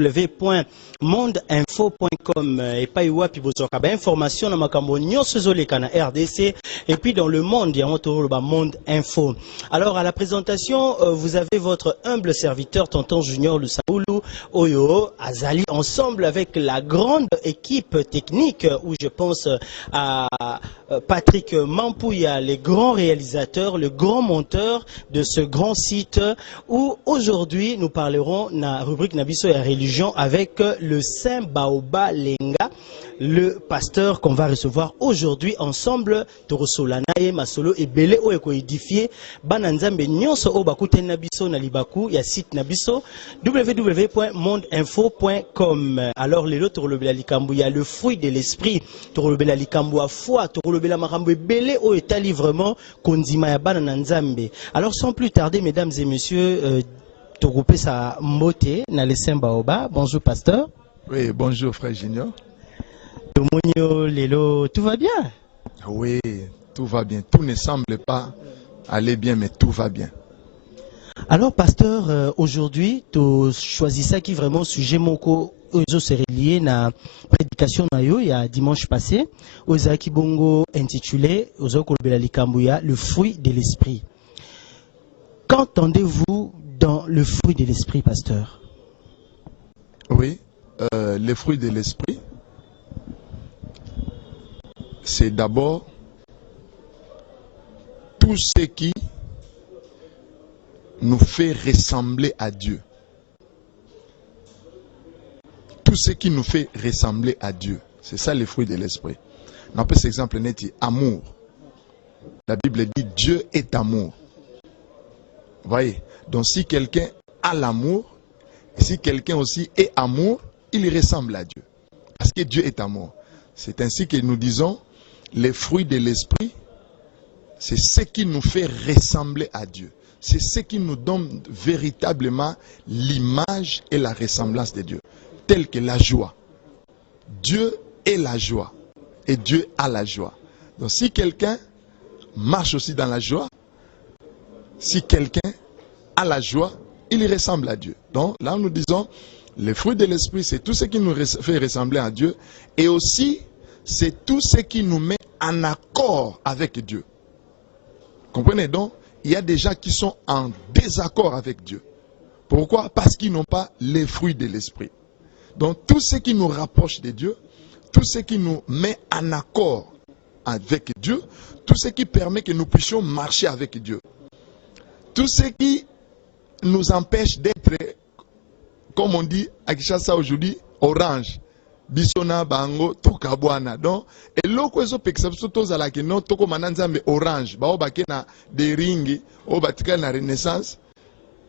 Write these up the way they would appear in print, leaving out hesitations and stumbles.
www.mondeinfo.com et pas wapi bozoka ba information na makambo nyonso zoleka na RDC et puis dans le monde il y a un Monde Info. Alors à la présentation vous avez votre humble serviteur Tonton Junior Lusaoulou Oyo Azali ensemble avec la grande équipe technique où je pense à Patrick Mampouya, les grands réalisateurs, le grand monteur de ce grand site où aujourd'hui nous parlerons na rubrique Nabiso et religion avec le Saint Baoba Lenga, le pasteur qu'on va recevoir aujourd'hui ensemble. Torosolanae Masolo et Belé o eko édifié bananzambe nyonso o bakute nabiso na libaku ya site nabiso www.mondeinfo.com. Alors les lots torolobela likambu ya le fruit de l'esprit, torolobela likambu a foi, torolobela makambu belé o etali vraiment kondima ya bananzambe. Alors sans plus tarder mesdames et messieurs, Togoupé sa mbote na le Saint Baoba. Bonjour pasteur. Oui, bonjour frère Junior. Tomonio Lelo, tout va bien? Oui, tout va bien. Tout ne semble pas aller bien, mais tout va bien. Alors pasteur, aujourd'hui, tu choisis ça qui vraiment sujet moko c'est relié na prédication na yo il y a dimanche passé Ozaki Bongo intitulé Ozokolbela Likambuya, le fruit de l'esprit. Qu'entendez-vous dans le fruit de l'esprit, pasteur? Oui, le fruit de l'esprit, c'est d'abord tout ce qui nous fait ressembler à Dieu. Tout ce qui nous fait ressembler à Dieu. C'est ça le fruit de l'esprit. On peut cet exemple net, amour. La Bible dit Dieu est amour. Vous voyez? Donc si quelqu'un a l'amour, si quelqu'un aussi est amour, il ressemble à Dieu. Parce que Dieu est amour. C'est ainsi que nous disons, les fruits de l'esprit, c'est ce qui nous fait ressembler à Dieu. C'est ce qui nous donne véritablement l'image et la ressemblance de Dieu. Telle que la joie. Dieu est la joie. Et Dieu a la joie. Donc si quelqu'un marche aussi dans la joie, si quelqu'un a la joie, il ressemble à Dieu. Donc là nous disons, le fruit de l'esprit, c'est tout ce qui nous fait ressembler à Dieu. Et aussi, c'est tout ce qui nous met en accord avec Dieu. Comprenez donc, il y a des gens qui sont en désaccord avec Dieu. Pourquoi? Parce qu'ils n'ont pas les fruits de l'esprit. Donc tout ce qui nous rapproche de Dieu, tout ce qui nous met en accord avec Dieu, tout ce qui permet que nous puissions marcher avec Dieu. Tout ce qui nous empêche d'être, comme on dit à Kinshasa aujourd'hui, orange. Bisona bango tukabwana. Donc, et loko ezo peksabiso tozala ke no toko mananzambe orange. Ba obake na de ringi, obatika na renaissance.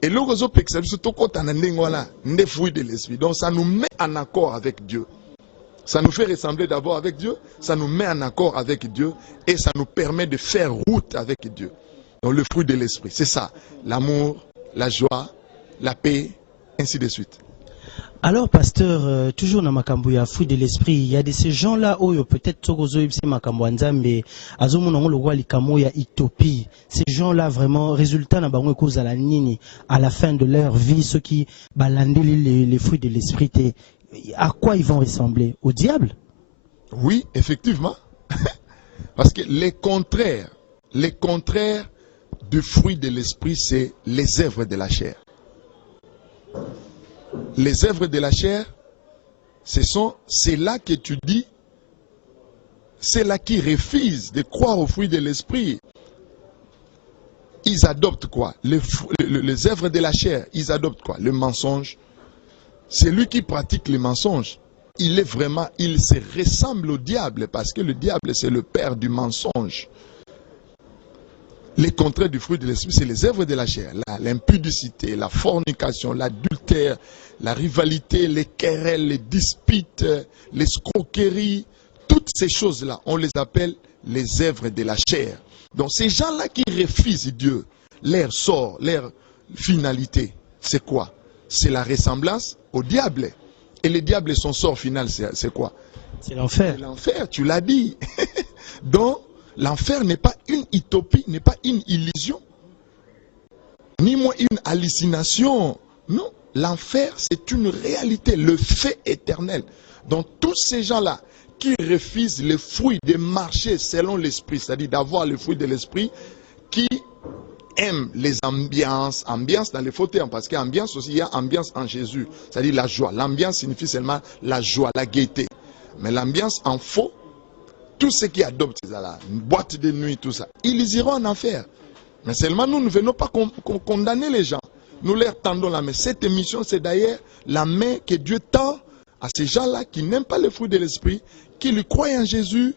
Et loko ezo peksabiso toko tanandengo wala nde fruit de l'esprit. Donc ça nous met en accord avec Dieu. Ça nous fait ressembler d'abord avec Dieu, ça nous met en accord avec Dieu et ça nous permet de faire route avec Dieu. Donc le fruit de l'esprit, c'est ça. L'amour, la joie, la paix, ainsi de suite. Alors, pasteur, toujours dans Makambuya, fruit de l'esprit, il y a de ces gens-là où peut-être Togozo Ibsi Makambuanza, mais Azomono le roi Likamoya Itopie. Ces gens-là, vraiment, résultat n'a pas cause à la nini, à la fin de leur vie, ceux qui balandent les fruits de l'esprit, à quoi ils vont ressembler? Au diable? Oui, effectivement. Parce que les contraires du fruit de l'esprit, c'est les œuvres de la chair. Les œuvres de la chair, c'est là que tu dis, c'est là qui refusent de croire au fruit de l'esprit. Ils adoptent quoi? Les œuvres de la chair, ils adoptent quoi? Le mensonge. C'est lui qui pratique le mensonge. Il se ressemble au diable parce que le diable c'est le père du mensonge. Les contraires du fruit de l'esprit, c'est les œuvres de la chair. L'impudicité, la fornication, l'adultère, la rivalité, les querelles, les disputes, les escroqueries, toutes ces choses-là, on les appelle les œuvres de la chair. Donc ces gens-là qui refusent Dieu, leur sort, leur finalité, c'est quoi? C'est la ressemblance au diable. Et le diable, son sort final, c'est quoi? C'est l'enfer. C'est l'enfer, tu l'as dit. Donc, l'enfer n'est pas une utopie, n'est pas une illusion, ni moins une hallucination. Non, l'enfer, c'est une réalité, le fait éternel. Donc, tous ces gens-là qui refusent le fruit de marcher selon l'esprit, c'est-à-dire d'avoir le fruit de l'esprit, qui aiment les ambiances dans les faux termes, parce qu'ambiance aussi, il y a ambiance en Jésus, c'est-à-dire la joie. L'ambiance signifie seulement la joie, la gaieté. Mais l'ambiance en faux, tous ceux qui adoptent ça, une boîte de nuit, tout ça, ils iront en enfer. Mais seulement nous ne venons pas condamner les gens. Nous leur tendons la main. Cette émission, c'est d'ailleurs la main que Dieu tend à ces gens-là qui n'aiment pas le fruit de l'esprit, qui lui croient en Jésus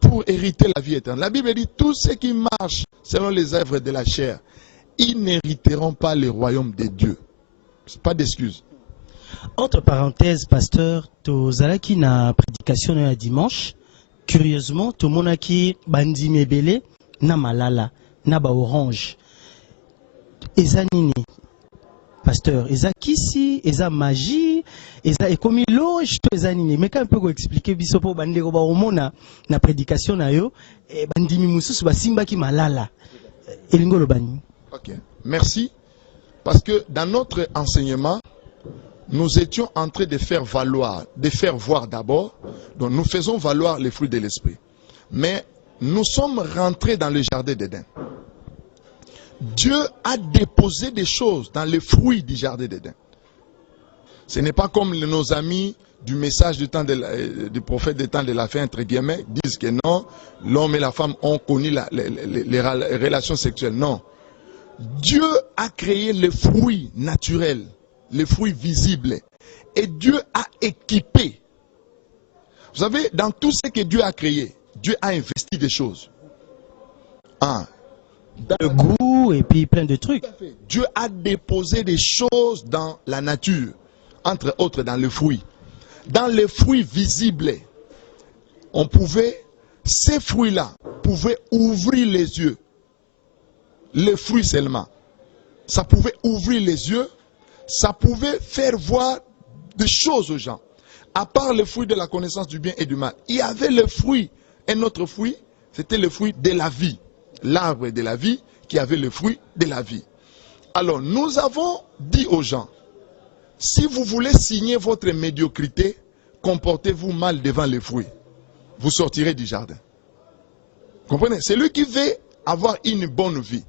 pour hériter la vie éternelle. La Bible dit, tous ceux qui marchent selon les œuvres de la chair, ils n'hériteront pas le royaume de Dieu. C'est pas d'excuse. Entre parenthèses, pasteur, tozalaki na prédication ya dimanche. Curieusement, tout le monde qui bandi mebele na malala na ba orange. Eza nini, pasteur? Eza kisi, eza magie, eza ekomi loge to eza nini? Mais quand un peu ko expliquer biso po bande ko ba omona na prédication na yo, bandi mi mususu ba simba ki malala. Elingo lo bani. OK. Merci, parce que dans notre enseignement, nous étions en train de faire valoir, de faire voir d'abord. Donc nous faisons valoir les fruits de l'esprit. Mais nous sommes rentrés dans le jardin d'Éden. Dieu a déposé des choses dans les fruits du jardin d'Éden. Ce n'est pas comme nos amis du message du temps du prophète des temps de la fin, entre guillemets, disent que non, l'homme et la femme ont connu les relations sexuelles. Non. Dieu a créé les fruits naturels, les fruits visibles. Et Dieu a équipé. Vous savez, dans tout ce que Dieu a créé, Dieu a investi des choses. Le goût et puis plein de trucs. Dieu a déposé des choses dans la nature, entre autres dans le fruit. Dans les fruits visibles, ces fruits-là pouvaient ouvrir les yeux. Les fruits seulement. Ça pouvait ouvrir les yeux, ça pouvait faire voir des choses aux gens. À part le fruit de la connaissance du bien et du mal, il y avait le fruit, un autre fruit, c'était le fruit de la vie. L'arbre de la vie qui avait le fruit de la vie. Alors, nous avons dit aux gens, si vous voulez signer votre médiocrité, comportez-vous mal devant les fruits. Vous sortirez du jardin. Comprenez? C'est lui qui veut avoir une bonne vie.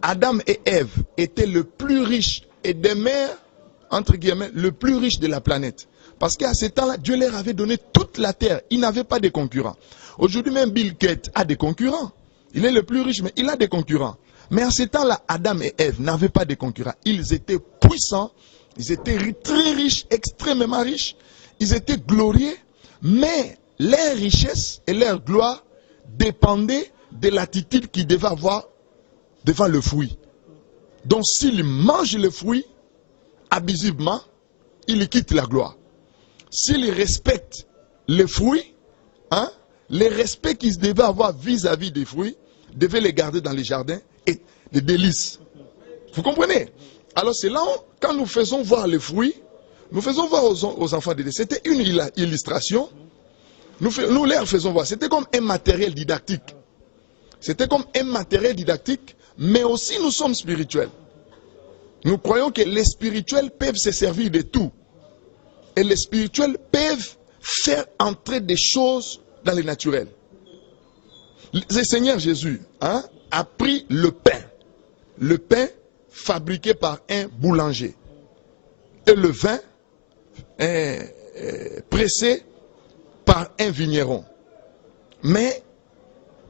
Adam et Ève étaient le plus riches et des mères, entre guillemets, le plus riche de la planète. Parce qu'à ce temps-là, Dieu leur avait donné toute la terre. Ils n'avaient pas de concurrents. Aujourd'hui, même Bill Gates a des concurrents. Il est le plus riche, mais il a des concurrents. Mais à ce temps-là, Adam et Ève n'avaient pas de concurrents. Ils étaient puissants, ils étaient très riches, extrêmement riches. Ils étaient glorieux, mais leur richesse et leur gloire dépendaient de l'attitude qu'ils devaient avoir devant le fruit. Donc s'ils mangent le fruit abusivement, ils quittent la gloire. S'ils respectent les fruits, les respects qu'ils devaient avoir vis-à-vis des fruits, devaient les garder dans les jardins et les délices. Vous comprenez? Alors c'est là, quand nous faisons voir les fruits, nous faisons voir aux enfants de Dieu. C'était une illustration. Nous leur faisons voir. C'était comme un matériel didactique. C'était comme un matériel didactique, mais aussi nous sommes spirituels. Nous croyons que les spirituels peuvent se servir de tout. Et les spirituels peuvent faire entrer des choses dans le naturel. Le Seigneur Jésus a pris le pain fabriqué par un boulanger, et le vin pressé par un vigneron. Mais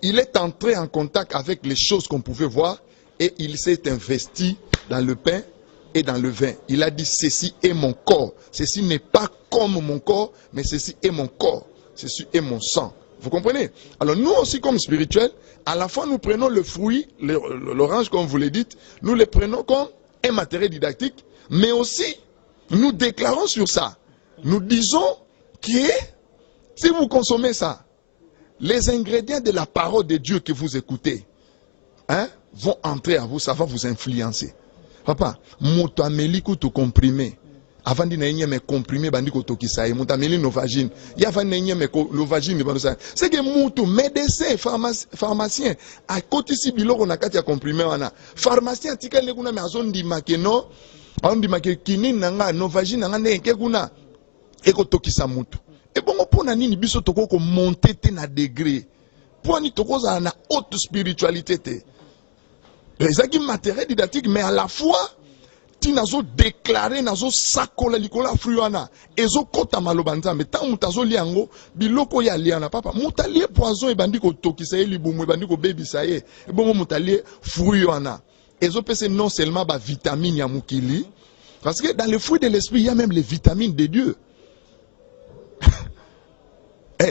il est entré en contact avec les choses qu'on pouvait voir et il s'est investi dans le pain et dans le vin. Il a dit, ceci est mon corps. Ceci n'est pas comme mon corps, mais ceci est mon corps. Ceci est mon sang. Vous comprenez? Alors nous aussi comme spirituels, à la fois nous prenons le fruit, l'orange comme vous le dites, nous le prenons comme un matériel didactique, mais aussi nous déclarons sur ça. Nous disons que si vous consommez ça, les ingrédients de la parole de Dieu que vous écoutez vont entrer à vous, ça va vous influencer. Papa, motameli kutu comprimé. Avant de n'ayez me comprimé bandi koto kisaye, motameli novagine. Y avant n'ayez me novagine bandi ça. C'est que moutou médecin, pharmacien, à côté si bilo on a katia comprimé wana. Pharmacien tika ne kuna me azondi makeno, azondi makekini nanga novagine nanga ne kuna ekoto kisa moutou. Et bon pour nani biso toko ko monter te na degré. Pour ni toko za na haute spiritualité te. Les acquis matériels didactiques, mais à la fois, tu n'as déclaré, nazo sakola likola fruana, ezo kota malobanza, mais tant mutazo liango, biloko ya liana papa, mutalie poison et bandiko toki saye libumu, bandiko baby saye, et bon mutalie fruana. Ezo pese non seulement ba vitamine ya mukili, parce que dans les fruits de l'esprit, il y a même les vitamines de Dieu.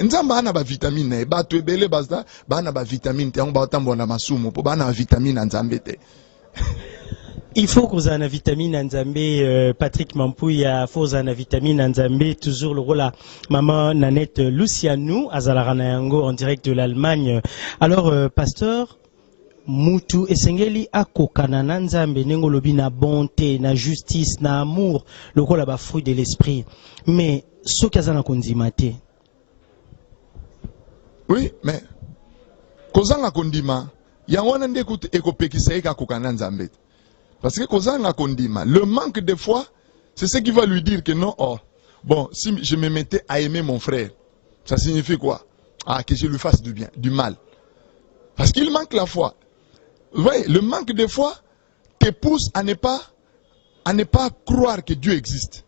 Nzamba ana ba vitamine ba to ebele bazda ba na ba vitamine te on ba tambo na masumu po ba na vitamine nzambe te. Il faut que vous ayez une vitamine Nzambe, Patrick Mampouya, faut que vous ayez une vitamine Nzambe, toujours le rôle à maman Nanette Lucianou, Azalarana Yango, en direct de l'Allemagne. Alors, pasteur, Moutou Esengeli akokana na Nzambe, nengolobi na bonté, na justice, na amour, le rôle à fruit de l'esprit. Mais, ce kazana kondimate. Oui, mais kozanga kondima, yango nde koute ekopekisa eka kokana Nzambe. Parce que kozanga kondima, le manque de foi, c'est ce qui va lui dire que non, oh, bon, si je me mettais à aimer mon frère, ça signifie quoi? Ah, que je lui fasse du bien, du mal. Parce qu'il manque la foi. Vous voyez, le manque de foi te pousse à ne pas croire que Dieu existe.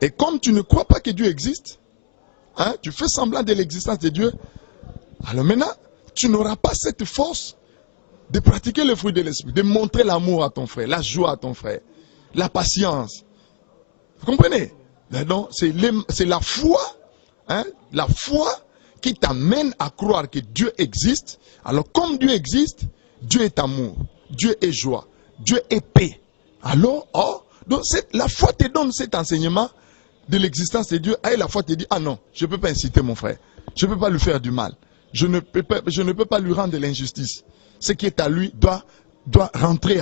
Et comme tu ne crois pas que Dieu existe, tu fais semblant de l'existence de Dieu, alors maintenant, tu n'auras pas cette force de pratiquer le fruit de l'esprit, de montrer l'amour à ton frère, la joie à ton frère, la patience. Vous comprenez? Donc, c'est la foi, la foi qui t'amène à croire que Dieu existe. Alors, comme Dieu existe, Dieu est amour, Dieu est joie, Dieu est paix. Alors, donc la foi te donne cet enseignement de l'existence de Dieu, et la foi te dit, ah non, je ne peux pas inciter mon frère, je ne peux pas lui faire du mal, je ne peux pas lui rendre de l'injustice. Ce qui est à lui doit rentrer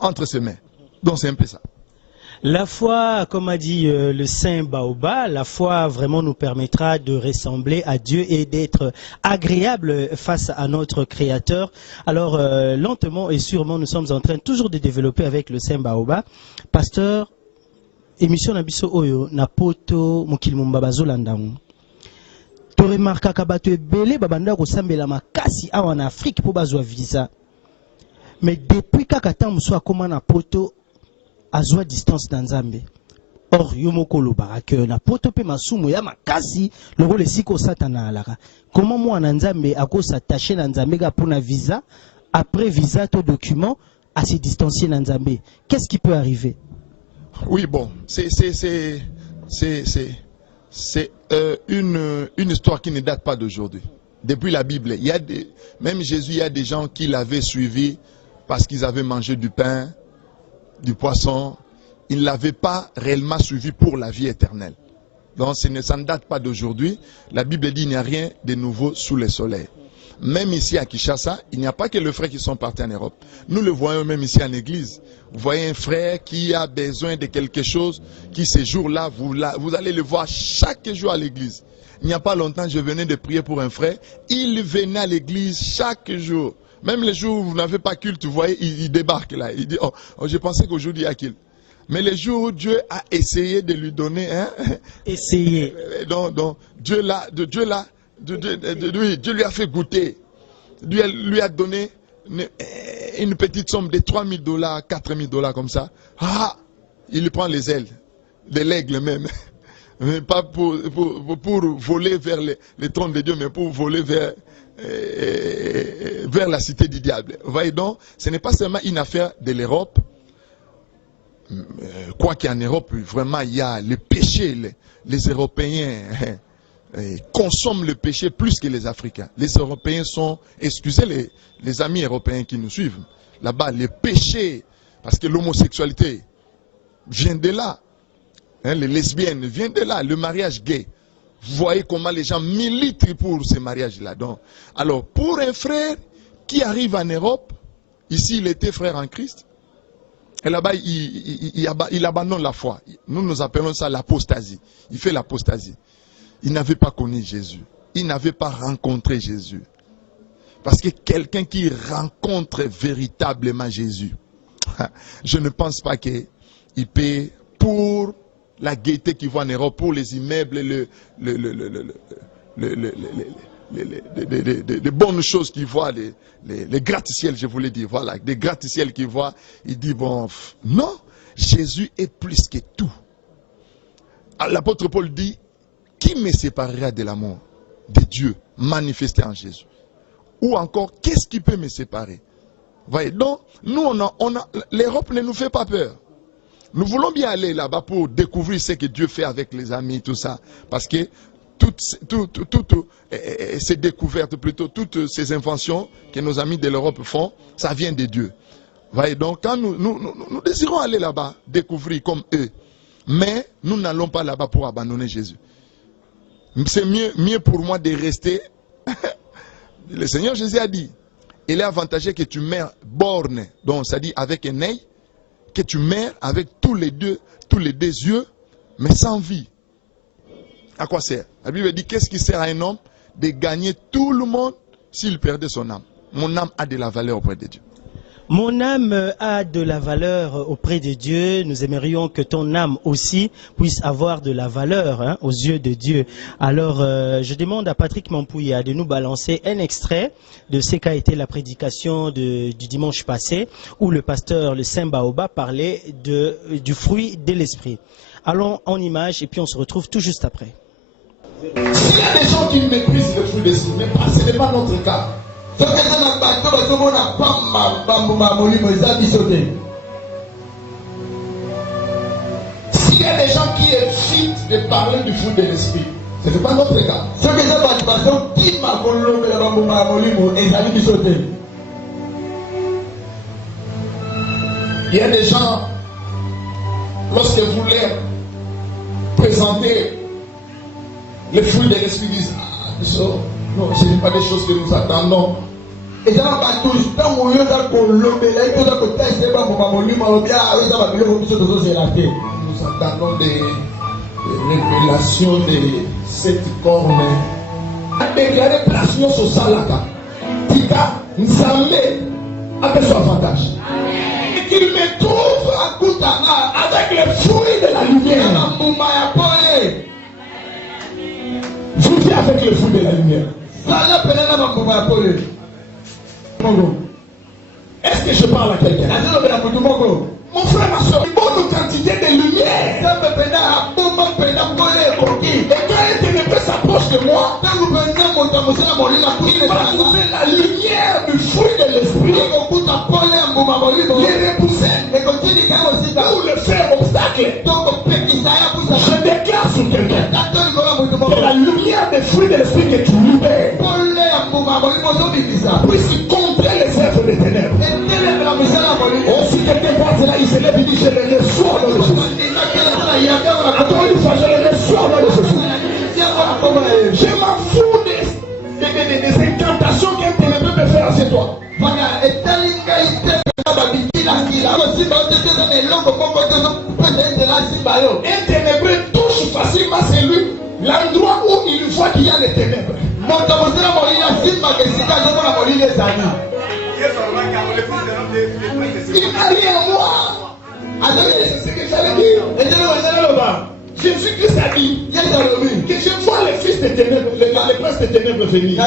entre ses mains. Donc c'est un peu ça. La foi, comme a dit le Saint Baoba, la foi vraiment nous permettra de ressembler à Dieu et d'être agréable face à notre Créateur. Alors, lentement et sûrement, nous sommes en train toujours de développer avec le Saint Baoba. Pasteur, émission Nabiso Oyo, Napoto, Mukilmumba Bazolandamu. Tu remarques que bato ebele babanda kosambela makasi awa en Afrique pour bazwa visa. Mais depuis kakata muswa koma na poto azwa distance na Nzambe. Or yomoko lobaka que na poto pe masumu ya makasi loko lesiko satana alaka. Comment moi na Nzambe ako s'attacher na Nzambe ga pour na visa après visa to document à se distancier na Nzambe. Qu'est-ce qui peut arriver? Oui, bon, c'est une histoire qui ne date pas d'aujourd'hui. Depuis la Bible, même Jésus, il y a des gens qui l'avaient suivi parce qu'ils avaient mangé du pain, du poisson. Ils ne l'avaient pas réellement suivi pour la vie éternelle. Donc ça ne date pas d'aujourd'hui. La Bible dit qu'il n'y a rien de nouveau sous le soleil. Même ici à Kinshasa, il n'y a pas que les frères qui sont partis en Europe. Nous le voyons même ici en église. Vous voyez un frère qui a besoin de quelque chose, qui ce jour-là, vous allez le voir chaque jour à l'église. Il n'y a pas longtemps, je venais de prier pour un frère. Il venait à l'église chaque jour. Même les jours où vous n'avez pas culte, vous voyez, il débarque là. Il dit, oh je pensais qu'aujourd'hui il y a culte. Mais les jours où Dieu a essayé de lui donner, Essayer. Donc Dieu lui a fait goûter. Dieu lui a donné une petite somme de $3,000, $4,000 comme ça. Ah, il prend les ailes de l'aigle même. Mais pas pour voler vers les trônes de Dieu, mais pour voler vers la cité du diable. Vous voyez donc, ce n'est pas seulement une affaire de l'Europe. Quoi qu'en Europe, vraiment, il y a le péché, les Européens. consomment le péché plus que les Africains. Les Européens sont, excusez les amis européens qui nous suivent, là-bas, le péché, parce que l'homosexualité vient de là, hein, les lesbiennes viennent de là, le mariage gay. Vous voyez comment les gens militent pour ces mariages-là. Alors, pour un frère qui arrive en Europe, ici il était frère en Christ, et là-bas il abandonne la foi. Nous appelons ça l'apostasie. Il fait l'apostasie. Il n'avait pas connu Jésus. Il n'avait pas rencontré Jésus. Parce que quelqu'un qui rencontre véritablement Jésus, je ne pense pas qu'il paie pour la gaieté qu'il voit en Europe, pour les immeubles, les bonnes choses qu'il voit, les gratte-ciel, je voulais dire, voilà, des gratte-ciel qu'il voit. Il dit, bon, non, Jésus est plus que tout. L'apôtre Paul dit, qui me séparera de l'amour de Dieu manifesté en Jésus? Ou encore, qu'est-ce qui peut me séparer? Voyez, donc, nous, l'Europe ne nous fait pas peur. Nous voulons bien aller là-bas pour découvrir ce que Dieu fait avec les amis, tout ça. Parce que toutes ces découvertes, plutôt toutes ces inventions que nos amis de l'Europe font, ça vient de Dieu. Voyez, donc, quand nous désirons aller là-bas, découvrir comme eux, mais nous n'allons pas là-bas pour abandonner Jésus. C'est mieux pour moi de rester. Le Seigneur Jésus a dit, il est avantageux que tu meurs borné, donc ça dit avec un œil, que tu meurs avec tous les deux yeux, mais sans vie. À quoi sert? La Bible dit, qu'est-ce qui sert à un homme de gagner tout le monde s'il perdait son âme? Mon âme a de la valeur auprès de Dieu. Mon âme a de la valeur auprès de Dieu. Nous aimerions que ton âme aussi puisse avoir de la valeur aux yeux de Dieu. Alors, je demande à Patrick Mampouya de nous balancer un extrait de ce qu'a été la prédication du dimanche passé, où le pasteur, le Saint Baoba, parlait du fruit de l'esprit. Allons en image et puis on se retrouve tout juste après. S'il y a des gens qui méprisent le fruit de l'esprit, mais ce n'est pas notre cas. S'il y a des gens qui évitent de parler du fruit de l'esprit, ce n'est pas notre cas. Il y a des gens, lorsque vous leur présentez le fruit de l'esprit, disent, non, ce n'est pas des choses que nous attendons. Et ça va pas tous. Tant que nous attendons des révélations de cette corne. A déclaré place sur Salaka. Tika, Nzamé, avec son avantage. Et qu'il me trouve à Koutana avec le fruit de la lumière. Je vis avec le fruit de la lumière. Est-ce que je parle à quelqu'un? Mon frère, ma soeur, une bonne quantité de lumière. Et quand un ténébreux s'approche de moi, il va trouver la lumière du fruit de l'esprit. Les repousser ou le faire obstacle. Je déclare sur quelqu'un que la lumière des fruits de l'esprit que tu libères puisse contrer les œuvres des ténèbres. Oh, si quelqu'un pense là, il se lève et dit, je le reçois au nom de Jésus. Encore une fois, je le reçois au nom de Jésus. Je m'en fous des incantations qu'un ténébreux peut faire chez toi. Un ténébreux touche facilement celui l'endroit où il voit qu'il y a des ténèbres. Il n'a rien à moi. C'est ce que j'allais dire. Jésus-Christ a dit que je vois les fils des ténèbres, les princes des ténèbres venir.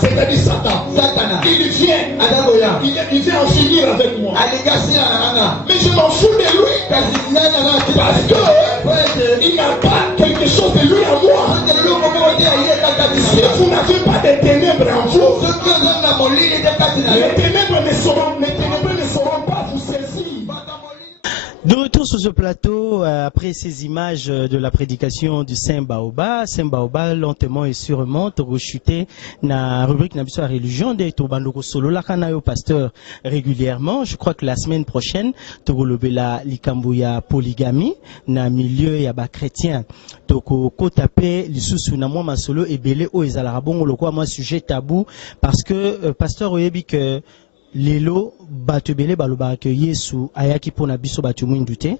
C'est-à-dire Satan. Il vient en finir avec moi. Mais je m'en fous de lui. Parce qu'il n'a pas quelque chose de lui en moi. Si vous n'avez pas de ténèbres en vous, les ténèbres ne sauront pas vous saisir. De retour retour sur ce plateau après ces images de la prédication du Saint Baoba. Saint Baoba, lentement et sûrement, tu rechuté na rubrique na biso religion de Tobandoko Solo la kanayo pasteur régulièrement. Je crois que la semaine prochaine, tu la likambo ya polygamie na milieu ya ba chrétien. Toko kotape lisusu na moi masolo ebele o ezala bongo lokwa moi sujet tabou parce que pasteur oyebi que lelo bato ebele balobaka ke Yesu ayaki pona biso bato mwindu te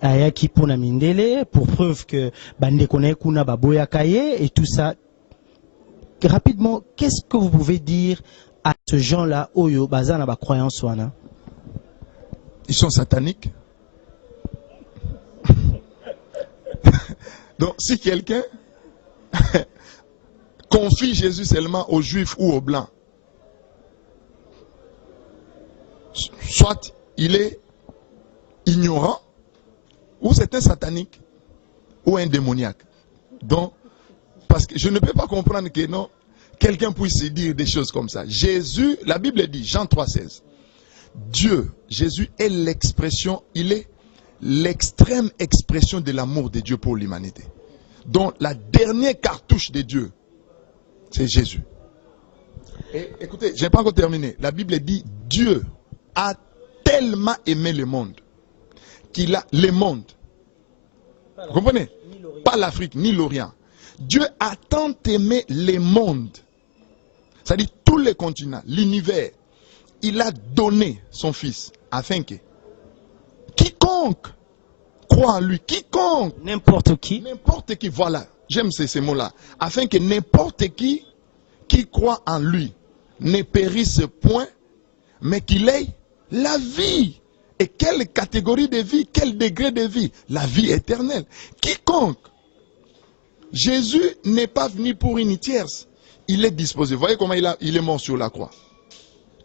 ayaki pona mindele pour preuve que bandeko na kuna baboyaka ye et tout ça. Rapidement, qu'est-ce que vous pouvez dire à ce gens-là oyo baza na ba croyance wana? Ils sont sataniques. Donc si quelqu'un confie Jésus seulement aux Juifs ou aux Blancs, soit il est ignorant, ou c'est un satanique, ou un démoniaque. Donc, parce que je ne peux pas comprendre que non, quelqu'un puisse dire des choses comme ça. Jésus, la Bible dit, Jean 3,16, Dieu, Jésus est l'expression, il est l'extrême expression de l'amour de Dieu pour l'humanité. Donc, la dernière cartouche de Dieu, c'est Jésus. Et écoutez, je n'ai pas encore terminé. La Bible dit, Dieu a tellement aimé le monde qu'il a le monde. Vous comprenez? Pas l'Afrique ni l'Orient. Dieu a tant aimé le monde, c'est-à-dire tous les continents, l'univers. Il a donné son Fils afin que quiconque croit en lui, quiconque, N'importe qui, voilà, j'aime ces mots-là, afin que n'importe qui croit en lui ne périsse point, mais qu'il ait la vie. Et quelle catégorie de vie, quel degré de vie? La vie éternelle. Quiconque. Jésus n'est pas venu pour une tierce. Il est disposé. Vous voyez comment il est mort sur la croix.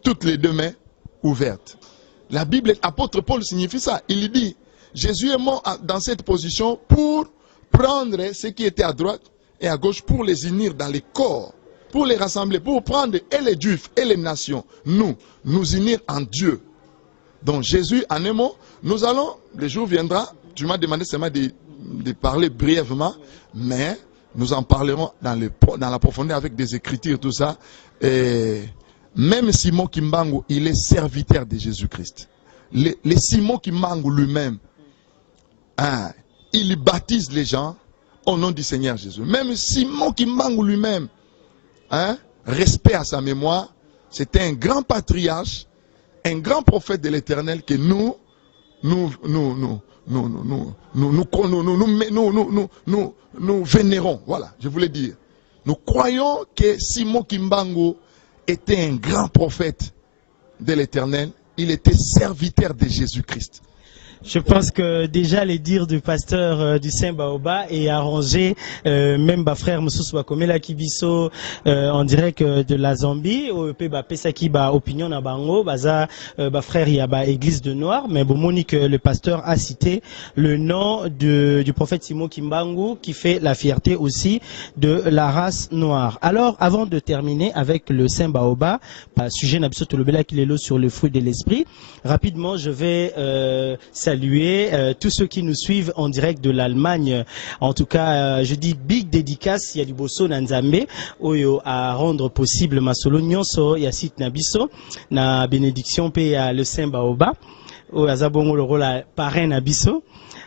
Toutes les deux mains ouvertes. La Bible, apôtre Paul signifie ça. Il dit, Jésus est mort dans cette position pour prendre ce qui était à droite et à gauche, pour les unir dans les corps, pour les rassembler, pour prendre et les Juifs et les nations, nous unir en Dieu. Donc Jésus, en un mot, nous allons, le jour viendra, tu m'as demandé seulement de parler brièvement, mais nous en parlerons dans la profondeur avec des écritures, tout ça. Et même Simon Kimbangu, il est serviteur de Jésus-Christ. Le Simon Kimbangu lui-même, hein, il baptise les gens au nom du Seigneur Jésus. Même Simon Kimbangu lui-même, hein, respect à sa mémoire, c'était un grand patriarche, un grand prophète de l'Éternel que nous vénérons. Voilà, je voulais dire. Nous croyons que Simon Kimbangu était un grand prophète de l'Éternel. Il était serviteur de Jésus-Christ. Je pense que déjà les dires du pasteur du Saint Baoba est arrangé, même ma frère Moussous Wakomela Kibiso en direct de la Zambie, au Pesaki ba opinion na bango, baza ba frère y a ba église de Noir, mais bon Monique le pasteur a cité le nom du prophète Simon Kimbangu qui fait la fierté aussi de la race noire. Alors avant de terminer avec le Saint Baoba, sujet n'absolu tolobela kilelo sur le fruit de l'esprit, rapidement je vais saluer tous ceux qui nous suivent en direct de l'Allemagne. En tout cas, je dis big dédicace, il y a du bosso Nanzambe, oyo à rendre possible ma solo nyonso, ya site nabiso, na bénédiction pe ya le Saint Baoba, o azabongo le rôle parrain nabiso.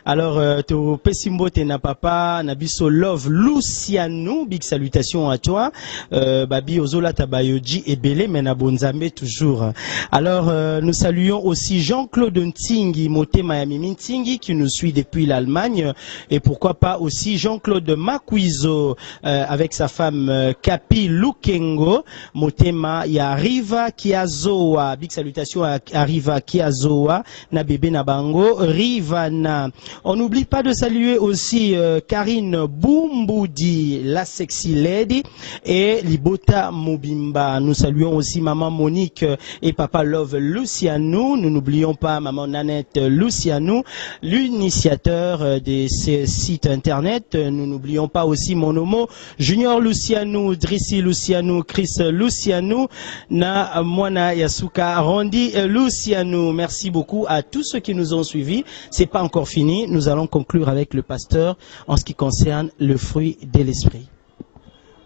Alors, to pesimbo te na papa nabiso love Luciano, big salutations à toi. Babi ozola tabayoji et belé mena bonzambe toujours. Alors, nous saluons aussi Jean-Claude Ntingi, Moté Miami Ntingi, qui nous suit depuis l'Allemagne. Et pourquoi pas aussi Jean-Claude Makuizo, avec sa femme Kapi Lukengo, Motema ya Riva Kiazoa, big salutations à Riva Kiazoa, na bébé na bango, Riva na On n'oublie pas de saluer aussi Karine Boumboudi, la sexy lady, et Libota Mobimba. Nous saluons aussi maman Monique et papa Love Luciano. Nous n'oublions pas maman Nanette Luciano, l'initiateur de ces sites internet. Nous n'oublions pas aussi mon homo Junior Luciano, Drissi Luciano, Chris Luciano, Na Mwana Yasuka, Rondi Luciano. Merci beaucoup à tous ceux qui nous ont suivis. C'est pas encore fini. Nous allons conclure avec le pasteur en ce qui concerne le fruit de l'esprit.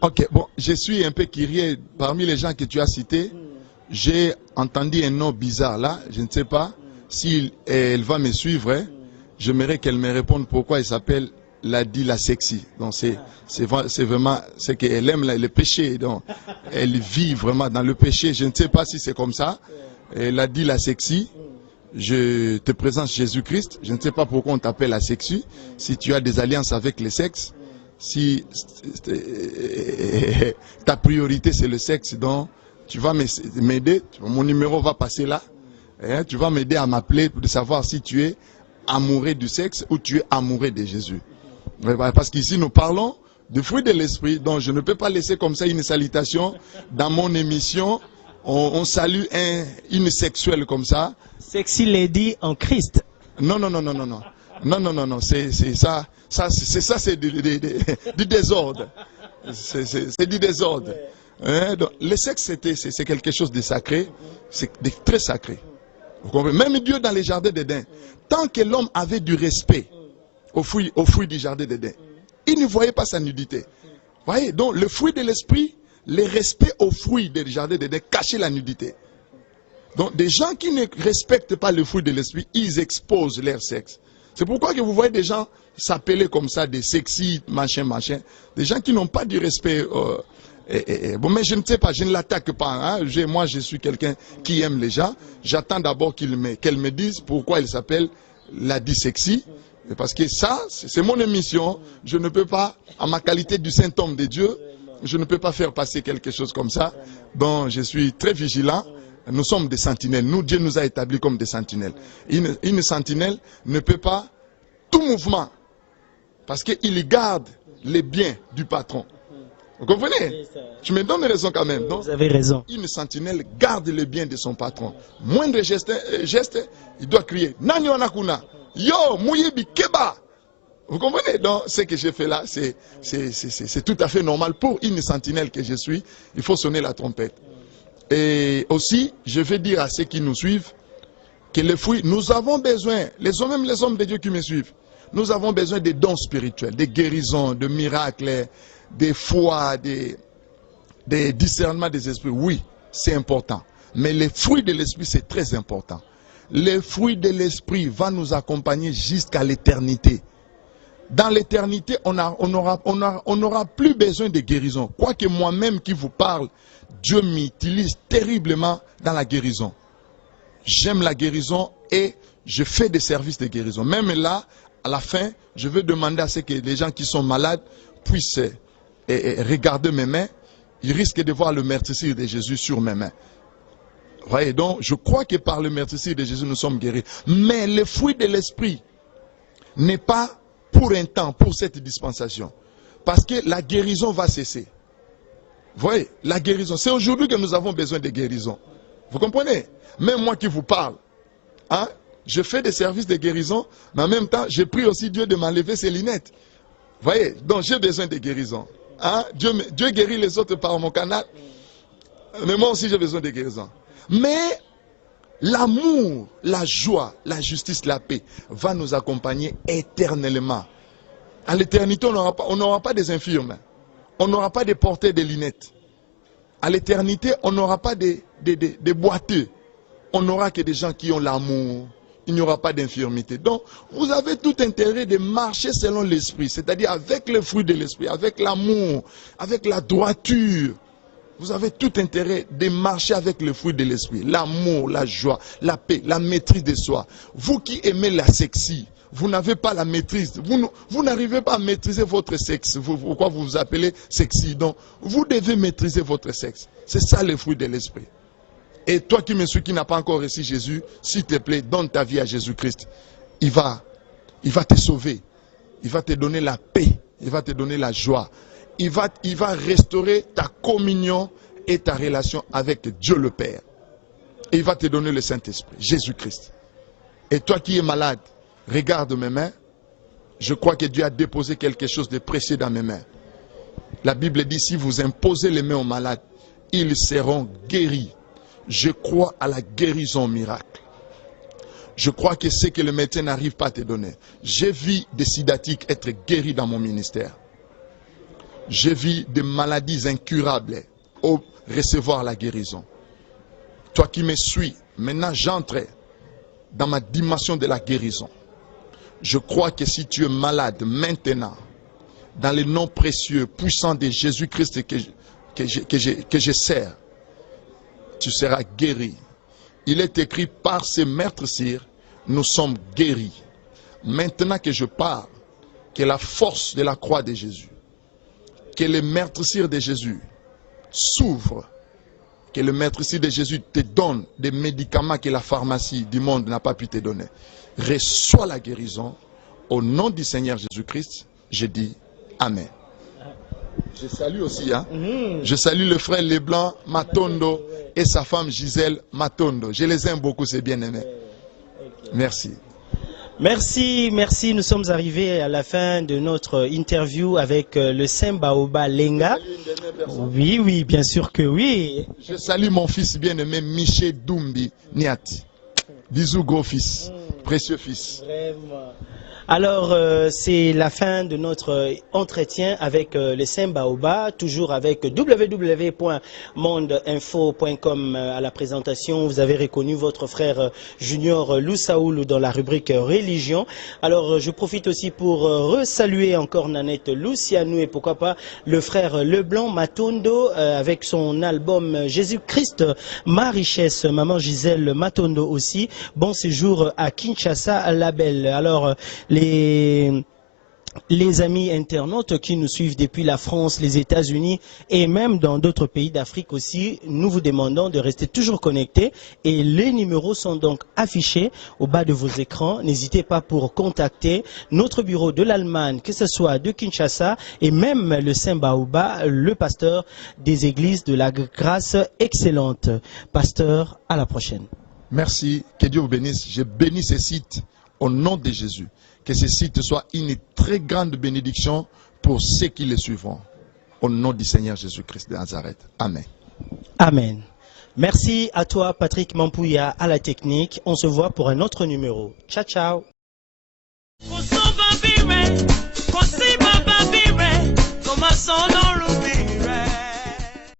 Ok, bon, je suis un peu curieux. Parmi les gens que tu as cités, j'ai entendu un nom bizarre là. Je ne sais pas si elle va me suivre. Hein. J'aimerais qu'elle me réponde pourquoi elle s'appelle la sexy. Donc c'est vraiment c'est qu'elle aime le péché. Donc elle vit vraiment dans le péché. Je ne sais pas si c'est comme ça. Elle a dit la sexy. Je te présente Jésus-Christ. Je ne sais pas pourquoi on t'appelle la sexy. Si tu as des alliances avec le sexe, si ta priorité c'est le sexe, donc tu vas m'aider. Mon numéro va passer là. Hein, tu vas m'aider à m'appeler pour savoir si tu es amoureux du sexe ou tu es amoureux de Jésus. Parce qu'ici nous parlons de fruits de l'esprit, donc je ne peux pas laisser comme ça une salutation dans mon émission. On salue une sexuelle comme ça. Sexy lady en Christ. Non. Non. C'est ça. C'est du désordre. C'est du désordre. Hein? Donc, le sexe, c'est quelque chose de sacré. C'est très sacré. Vous comprenez? Même Dieu dans les jardins d'Éden, tant que l'homme avait du respect au fruit du jardin d'Éden, il ne voyait pas sa nudité. Voyez, donc le fruit de l'esprit, le respect au fruit du jardin d'Éden cachait la nudité. Donc des gens qui ne respectent pas le fruit de l'esprit, ils exposent leur sexe. C'est pourquoi que vous voyez des gens s'appeler comme ça, des sexy, machin. Des gens qui n'ont pas du respect. Bon, mais je ne sais pas, je ne l'attaque pas. Hein. Moi, je suis quelqu'un qui aime les gens. J'attends d'abord qu'elle me dise pourquoi elle s'appelle la sexy. Parce que ça, c'est mon émission. Je ne peux pas, en ma qualité du saint homme de Dieu, je ne peux pas faire passer quelque chose comme ça. Donc, je suis très vigilant. Nous sommes des sentinelles. Nous, Dieu nous a établis comme des sentinelles. Une sentinelle ne peut pas tout mouvement. Parce qu'il garde les biens du patron. Vous comprenez? Tu me donnes raison quand même. Donc, vous avez raison. Une sentinelle garde les biens de son patron. Moindre geste, il doit crier Nanyo Nakuna. Yo, Mouyebi Keba. Vous comprenez? Donc, ce que j'ai fait là, c'est tout à fait normal. Pour une sentinelle que je suis, il faut sonner la trompette. Et aussi, je vais dire à ceux qui nous suivent que les fruits, nous avons besoin, même les hommes de Dieu qui me suivent, nous avons besoin des dons spirituels, des guérisons, de miracles, des foi, des discernements des esprits. Oui, c'est important. Mais les fruits de l'esprit, c'est très important. Les fruits de l'esprit vont nous accompagner jusqu'à l'éternité. Dans l'éternité, on n'aura plus besoin de guérison. Quoique moi-même qui vous parle, Dieu m'utilise terriblement dans la guérison. J'aime la guérison et je fais des services de guérison. Même là, à la fin, je veux demander à ce que les gens qui sont malades puissent regarder mes mains. Ils risquent de voir le meurtrissure de Jésus sur mes mains. Vous voyez, donc, je crois que par le meurtrissure de Jésus, nous sommes guéris. Mais le fruit de l'esprit n'est pas pour un temps, pour cette dispensation. Parce que la guérison va cesser. Vous voyez, la guérison. C'est aujourd'hui que nous avons besoin de guérison. Vous comprenez? Même moi qui vous parle, hein, je fais des services de guérison, mais en même temps, je prie aussi Dieu de m'enlever ses lunettes. Vous voyez, donc j'ai besoin de guérison. Hein? Dieu guérit les autres par mon canal, mais moi aussi j'ai besoin de guérison. Mais l'amour, la joie, la justice, la paix va nous accompagner éternellement. À l'éternité, on n'aura pas des infirmes. On n'aura pas de porteurs de lunettes. À l'éternité, on n'aura pas des boiteux. On n'aura que des gens qui ont l'amour. Il n'y aura pas d'infirmité. Donc, vous avez tout intérêt de marcher selon l'esprit, c'est-à-dire avec le fruit de l'esprit, avec l'amour, avec la droiture. Vous avez tout intérêt de marcher avec le fruit de l'esprit. L'amour, la joie, la paix, la maîtrise de soi. Vous qui aimez la sexy, vous n'avez pas la maîtrise. Vous n'arrivez pas à maîtriser votre sexe. Pourquoi vous vous appelez sexy? Donc, vous devez maîtriser votre sexe. C'est ça le fruit de l'esprit. Et toi qui me suis, qui n'a pas encore reçu Jésus, s'il te plaît, donne ta vie à Jésus-Christ. Il va Il va te sauver. Il va te donner la paix. Il va te donner la joie. Il va restaurer ta communion et ta relation avec Dieu le Père. Et il va te donner le Saint-Esprit, Jésus-Christ. Et toi qui es malade, regarde mes mains. Je crois que Dieu a déposé quelque chose de précieux dans mes mains. La Bible dit, si vous imposez les mains aux malades, ils seront guéris. Je crois à la guérison miracle. Je crois que ce que le médecin n'arrive pas à te donner. J'ai vu des sidatiques être guéris dans mon ministère. J'ai vu des maladies incurables recevoir la guérison. Toi qui me suis, maintenant j'entre dans ma dimension de la guérison. Je crois que si tu es malade maintenant, dans le nom précieux, puissant de Jésus-Christ que je sers, tu seras guéri. Il est écrit, par ces meurtrissures, nous sommes guéris. Maintenant que je parle, que la force de la croix de Jésus, que les meurtrissures de Jésus s'ouvrent, que le meurtrissure de Jésus te donne des médicaments que la pharmacie du monde n'a pas pu te donner. Reçois la guérison. Au nom du Seigneur Jésus-Christ, je dis Amen. Je salue aussi, je salue le frère Leblanc Matondo et sa femme Gisèle Matondo. Je les aime beaucoup, c'est bien aimé. Merci. Merci, merci. Nous sommes arrivés à la fin de notre interview avec le Saint Baoba Lenga. Oui, oui, bien sûr que oui. Je salue mon fils bien-aimé Michel Doumbi Niati. Bisous, gros fils, précieux fils. Vraiment. Alors, c'est la fin de notre entretien avec le Saint Baoba, toujours avec www.mondeinfo.com à la présentation. Vous avez reconnu votre frère Junior Loussaoulou dans la rubrique religion. Alors, je profite aussi pour resaluer encore Nanette Lucianou et pourquoi pas le frère Leblanc Matondo avec son album Jésus-Christ, ma richesse, maman Gisèle Matondo aussi. Bon séjour à Kinshasa, Label. Alors, les amis internautes qui nous suivent depuis la France, les États-Unis et même dans d'autres pays d'Afrique aussi, nous vous demandons de rester toujours connectés et les numéros sont donc affichés au bas de vos écrans. N'hésitez pas pour contacter notre bureau de l'Allemagne, que ce soit de Kinshasa et même le Saint Baoba, le pasteur des églises de la grâce excellente. Pasteur, à la prochaine. Merci, que Dieu vous bénisse. Je bénis ce site au nom de Jésus. Que ce site soit une très grande bénédiction pour ceux qui le suivront. Au nom du Seigneur Jésus-Christ de Nazareth. Amen. Amen. Merci à toi, Patrick Mampouya, à la technique. On se voit pour un autre numéro. Ciao, ciao.